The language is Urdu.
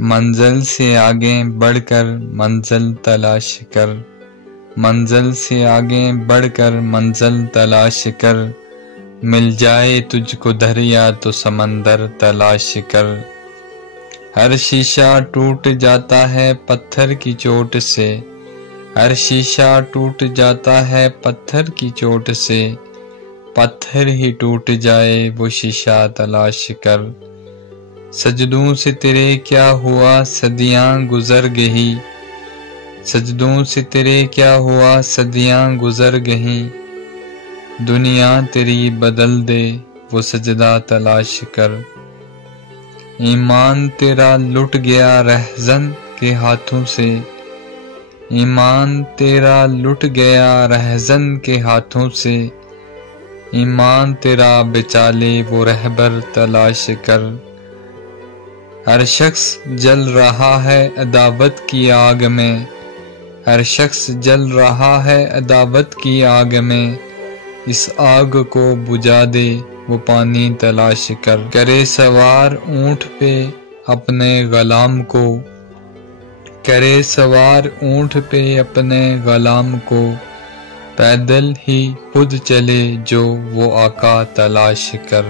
منزل سے آگے بڑھ کر منزل تلاش کر، منزل سے آگے بڑھ کر منزل تلاش کر، مل جائے تجھ کو دریا تو سمندر تلاش کر۔ ہر شیشہ ٹوٹ جاتا ہے پتھر کی چوٹ سے، ہر شیشہ ٹوٹ جاتا ہے پتھر کی چوٹ سے، پتھر ہی ٹوٹ جائے وہ شیشہ تلاش کر۔ سجدوں سے تیرے کیا ہوا صدیاں گزر گئی، سجدوں سے تیرے کیا ہوا صدیاں گزر گئیں، دنیا تیری بدل دے وہ سجدہ تلاش کر۔ ایمان تیرا لٹ گیا رہزن کے ہاتھوں سے، ایمان تیرا لٹ گیا رہزن کے ہاتھوں سے، ایمان تیرا بچا لے وہ رہبر تلاش کر۔ ہر شخص جل رہا ہے عداوت کی آگ میں، ہر شخص جل رہا ہے عداوت کی آگ میں، اس آگ کو بجھا دے وہ پانی تلاش کر۔ کرے سوار اونٹ پہ اپنے غلام کو، کرے سوار اونٹ پہ اپنے غلام کو، پیدل ہی خود چلے جو وہ آقا تلاش کر۔